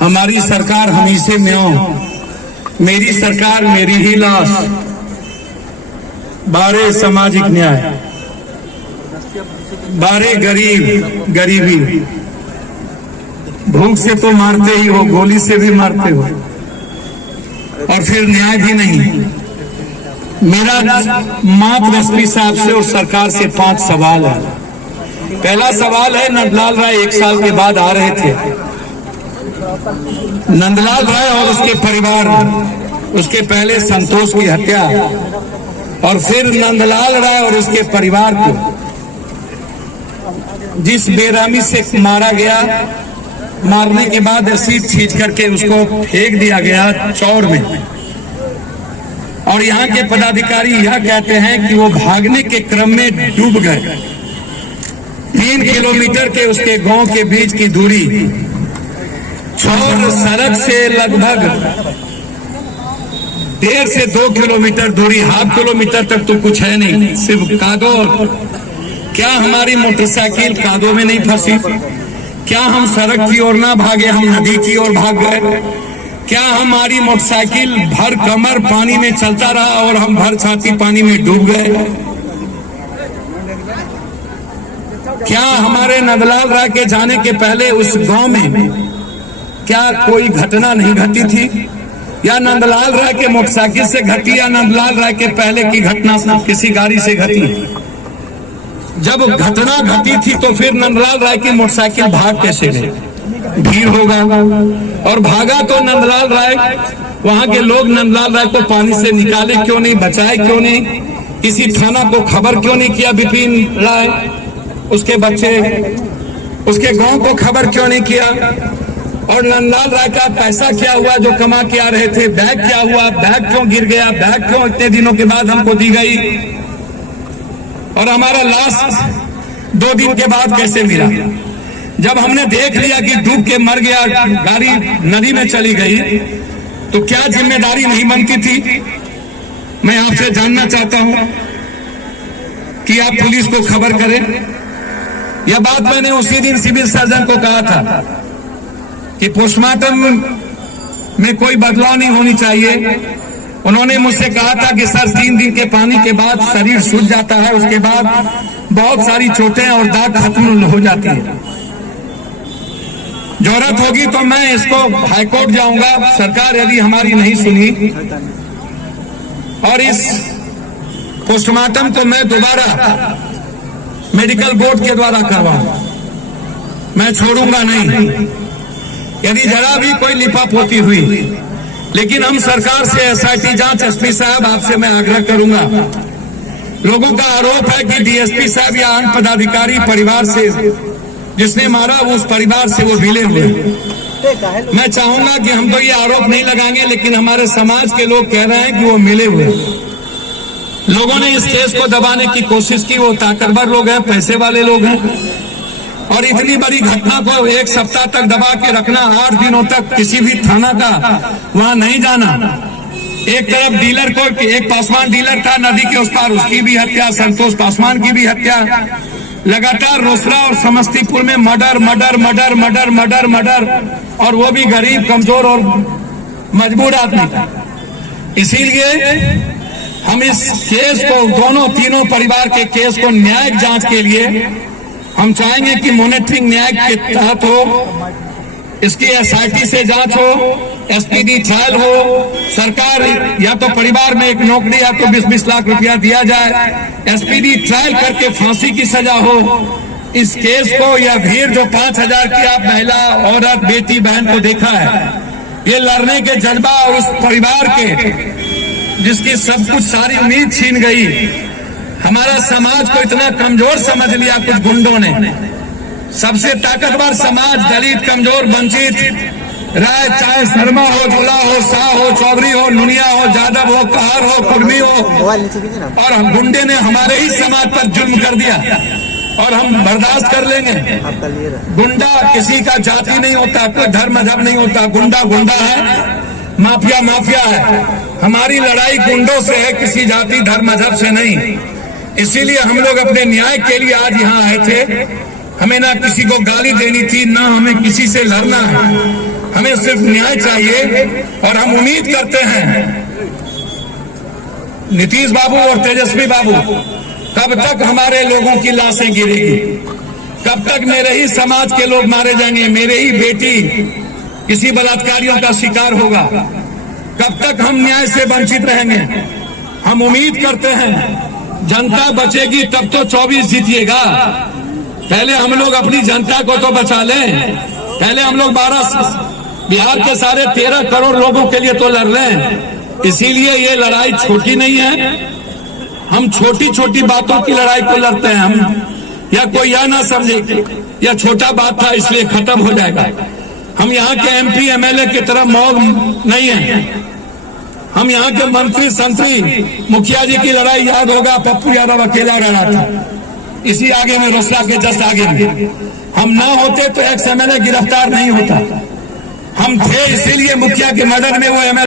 हमारी सरकार हमी से म्यों, मेरी सरकार मेरी ही लाश, 12 सामाजिक न्याय, 12 गरीब गरीबी, भूख से तो मारते ही हो, गोली से भी मारते हो, और फिर न्याय भी नहीं। मेरा मात्र एसपी साहब से और सरकार से 5 सवाल है। पहला सवाल है, नंदलाल राय 1 साल के बाद आ रहे थे। नंदलाल राय और उसके परिवार, उसके पहले संतोष की हत्या और फिर नंदलाल राय और उसके परिवार को जिस बेरहमी से मारा गया, मारने के बाद एसिड छींच करके उसको फेंक दिया गया चौर में, और यहाँ के पदाधिकारी यह कहते हैं कि वो भागने के क्रम में डूब गए। 3 किलोमीटर के उसके गांव के बीच की दूरी, चौर सड़क से लगभग 1.5 से 2 किलोमीटर दूरी, ½ किलोमीटर तक तो कुछ है नहीं, सिर्फ कादो। क्या हमारी मोटरसाइकिल कादो में नहीं फंसी? क्या हम सड़क की ओर ना भागे, हम नदी की ओर भाग गए? क्या हमारी मोटरसाइकिल भर कमर पानी में चलता रहा और हम भर छाती पानी में डूब गए? क्या हमारे नंदलाल राय के जाने के पहले उस गांव में क्या कोई घटना नहीं घटी थी? या नंदलाल राय के मोटरसाइकिल से घटी, या नंदलाल राय के पहले की घटना किसी गाड़ी से घटी? जब घटना घटी थी तो फिर नंदलाल राय की मोटरसाइकिल भाग कैसे गई? भीड़ होगा, और भागा तो नंदलाल राय, वहां के लोग नंदलाल राय को पानी से निकाले क्यों नहीं, बचाए क्यों नहीं? किसी थाना को खबर क्यों नहीं किया? विपिन राय, उसके बच्चे, उसके गांव को खबर क्यों नहीं किया? और नंदलाल राय का पैसा क्या हुआ जो कमा के आ रहे थे? बैग क्या हुआ? बैग क्यों गिर गया? बैग क्यों इतने दिनों के बाद हमको दी गई? और हमारा लाश 2 दिन के बाद कैसे मिला? जब हमने देख लिया कि डूब के मर गया, गाड़ी नदी में चली गई, तो क्या जिम्मेदारी नहीं बनती थी? मैं आपसे जानना चाहता हूं कि आप पुलिस को खबर करें। यह बात मैंने उसी दिन सिविल सर्जन को कहा था कि पोस्टमार्टम में कोई बदलाव नहीं होनी चाहिए। उन्होंने मुझसे कहा था कि सर 3 दिन के पानी के बाद शरीर सूज जाता है, उसके बाद बहुत सारी चोटें और दाग खत्म हो जाती है। जरूरत होगी तो मैं इसको हाईकोर्ट जाऊंगा, सरकार यदि हमारी नहीं सुनी, और इस पोस्टमार्टम को मैं दोबारा मेडिकल बोर्ड के द्वारा करवाऊंगा। मैं छोड़ूंगा नहीं यदि जरा भी कोई लिपापोती हुई। लेकिन हम सरकार से एसआईटी जांच, एसपी साहब आपसे मैं आग्रह करूंगा। लोगों का आरोप है कि डीएसपी साहब या अन्य पदाधिकारी परिवार से, जिसने मारा उस परिवार से वो मिले हुए। मैं चाहूंगा कि हम तो ये आरोप नहीं लगाएंगे, लेकिन हमारे समाज के लोग कह रहे हैं कि वो मिले हुए। लोगों ने इस केस को दबाने की कोशिश की, वो ताकतवर लोग हैं, पैसे वाले लोग हैं, और इतनी बड़ी घटना को 1 सप्ताह तक दबा के रखना, 8 दिनों तक किसी भी थाना का वहां नहीं जाना। एक तरफ डीलर को, एक पासवान डीलर था नदी के उस पार, उसकी भी हत्या, संतोष पासवान की भी हत्या, लगातार रोसड़ा और समस्तीपुर में murder murder murder murder murder murder, और वो भी गरीब, कमजोर और मजबूर आदमी। इसीलिए हम इस केस को, दोनों तीनों परिवार के केस को न्यायिक जांच के लिए हम चाहेंगे कि मॉनिटरिंग न्याय के तहत हो, इसकी एसआईटी से जांच हो, एसपीडी ट्रायल हो, सरकार या तो परिवार में एक नौकरी या तो 20-20 लाख रुपया दिया जाए, एसपीडी ट्रायल करके फांसी की सजा हो। इस केस को, यह भीड़ जो 5000 की आप महिला, औरत, बेटी, बहन को देखा है, ये लड़ने के जज्बा और उस परिवार के जिसकी सब कुछ सारी उम्मीद छीन गई। हमारा समाज को इतना कमजोर समझ लिया कुछ गुंडों ने। सबसे ताकतवर समाज, दलित, कमजोर, वंचित, राय, चाहे शर्मा हो, झोला हो, शाह हो, चौधरी हो, नुनिया हो, यादव हो, कहर हो, कुर्मी हो, और हम गुंडे ने हमारे ही समाज पर जुल्म कर दिया, और हम बर्दाश्त कर लेंगे। गुंडा किसी का जाति नहीं होता, कोई धर्म मजहब नहीं होता, गुंडा गुंडा है, माफिया माफिया है। हमारी लड़ाई गुंडों से है, किसी जाति धर्म मजहब से नहीं। इसीलिए हम लोग अपने न्याय के लिए आज यहाँ आए थे। हमें ना किसी को गाली देनी थी, ना हमें किसी से लड़ना है। हमें सिर्फ न्याय चाहिए और हम उम्मीद करते हैं नीतीश बाबू और तेजस्वी बाबू, कब तक हमारे लोगों की लाशें गिरेगी, कब तक मेरे ही समाज के लोग मारे जाएंगे, मेरे ही बेटी किसी बलात्कारियों का शिकार होगा, कब तक हम न्याय से वंचित रहेंगे। हम उम्मीद करते हैं जनता बचेगी तब तो 24 जीतिएगा। पहले हम लोग अपनी जनता को तो बचा लें, पहले हम लोग बिहार के सारे 13 करोड़ लोगों के लिए तो लड़ लें। इसीलिए ये लड़ाई छोटी नहीं है, हम छोटी छोटी बातों की लड़ाई को लड़ते हैं। हम या कोई यह ना समझे कि यह छोटा बात था इसलिए खत्म हो जाएगा। हम यहाँ के MP MLA की तरह मौन नहीं है। हम यहाँ के मंत्री संतरी मुखिया जी की लड़ाई याद होगा, पप्पू यादव अकेला लड़ा था, इसी आगे में रोसड़ा के जस्ट आगे में। हम ना होते तो एक्स MLA गिरफ्तार नहीं होता। हम थे इसीलिए मुखिया के मर्डर में वो MLA